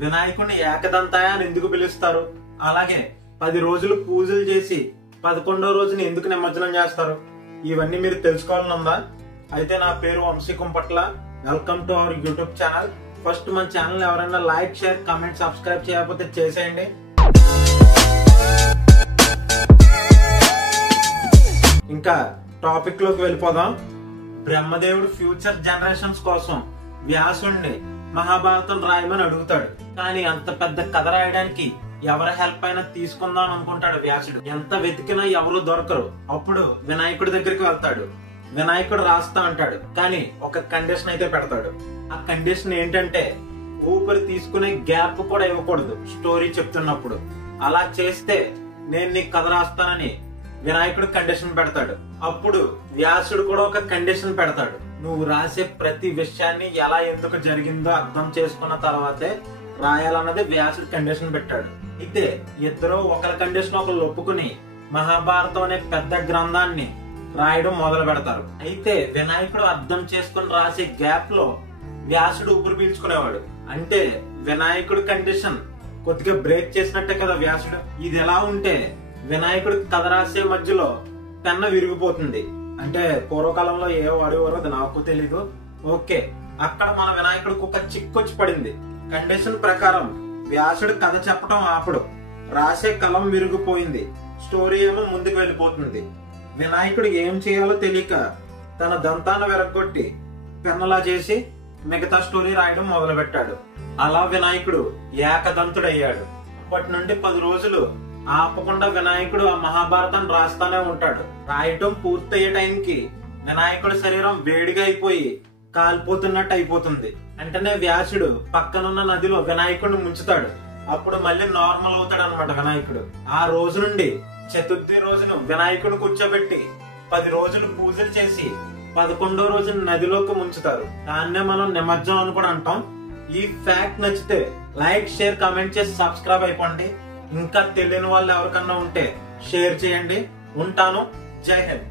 వినాయకుడిని ఏకదంతాయ అని ఎందుకు పిలుస్తారు? అలాగే 10 రోజులు పూజలు చేసి 11వ రోజుని ఎందుకు నిమజ్జనం చేస్తారు? ఇవన్నీ మీరు తెలుసుకోవాలనుందా? అయితే నా పేరు Vamsi Kumpatla. Welcome to our YouTube channel. First మన ఛానల్ ఎవరైనా లైక్, షేర్, కామెంట్, సబ్స్క్రైబ్ చేయకపోతే చేసేయండి. ఇంకా టాపిక్ లోకి వెళ్ళిపోదాం. బ్రహ్మదేవుడు ఫ్యూచర్ జనరేషన్స్ కోసం వ్యాసుడిని మహాభారతం రాయమని అడుగుతాడు. కానీ అంత పెద్ద కథ రాయడానికి ఎవరి హెల్ప్ అయినా తీసుకుందాం అనుకుంటాడు వ్యాసుడు. ఎంత వెతికినా ఎవరు దొరకరు. అప్పుడు వినాయకుడి దగ్గరికి వెళ్తాడు. వినాయకుడు రాస్తా అంటాడు, కానీ ఒక కండిషన్ అయితే పెడతాడు. ఆ కండిషన్ ఏంటంటే ఊపిరి తీసుకునే గ్యాప్ కూడా ఇవ్వకూడదు స్టోరీ చెప్తున్నప్పుడు. అలా చేస్తే నేను నీకు కథ రాస్తానని వినాయకుడు కండిషన్ పెడతాడు. అప్పుడు వ్యాసుడు కూడా ఒక కండిషన్ పెడతాడు. నువ్వు రాసే ప్రతి విషయాన్ని ఎలా ఎందుకు జరిగిందో అర్థం చేసుకున్న తర్వాతే రాయాలన్నది వ్యాసుడు కండిషన్ పెట్టాడు. అయితే ఇద్దరు ఒకరి కండిషన్ ఒకరు ఒప్పుకుని మహాభారతం అనే పెద్ద గ్రంథాన్ని రాయడం మొదలు పెడతారు. అయితే వినాయకుడు అర్థం చేసుకుని రాసే గ్యాప్ లో వ్యాసుడు ఊపిరి పీల్చుకునేవాడు. అంటే వినాయకుడు కండిషన్ కొద్దిగా బ్రేక్ చేసినట్టే కదా వ్యాసుడు. ఇది ఎలా ఉంటే వినాయకుడు కథ రాసే మధ్యలో పెన్న విరిగిపోతుంది. అంటే పూర్వకాలంలో ఏ వాడేవారో అది నాకు తెలీదు. ఓకే, అక్కడ మన వినాయకుడికి ఒక చిక్కొచ్చి పడింది. కండిషన్ ప్రకారం వ్యాసుడు కథ చెప్పడం ఆపడు. రాసే కలం విరిగిపోయింది. స్టోరీ ఏమో ముందుకు వెళ్ళిపోతుంది. వినాయకుడు ఏం చేయాలో తెలియక తన దంతాన్ని విరగొట్టి పెన్నలా చేసి మిగతా స్టోరీ రాయడం మొదలు పెట్టాడు. అలా వినాయకుడు ఏకదంతుడయ్యాడు. అప్పటి నుండి 10 రోజులు ఆపకుండా వినాయకుడు ఆ మహాభారతం రాస్తానే ఉంటాడు. రాయటం పూర్తయ్యే టైంకి వినాయకుడి శరీరం వేడిగా అయిపోయి కాలిపోతున్నట్టు అయిపోతుంది. వెంటనే వ్యాసుడు పక్కనున్న నదిలో వినాయకుడిని ముంచుతాడు. అప్పుడు మళ్ళీ నార్మల్ అవుతాడు అనమాట వినాయకుడు. ఆ రోజు నుండి చతుర్థి రోజును వినాయకుడు కూర్చోబెట్టి 10 రోజులు పూజలు చేసి 11వ రోజు నదిలోకి ముంచుతారు. దాన్నే మనం నిమజ్జనం అని కూడా అంటాం. ఈ ఫ్యాక్ట్ నచ్చితే లైక్, షేర్, కామెంట్ చేసి సబ్స్క్రైబ్ అయిపోండి. ఇంకా తెలియని వాళ్ళు ఎవరికన్నా ఉంటే షేర్ చేయండి. ఉంటాను. జై హింద్.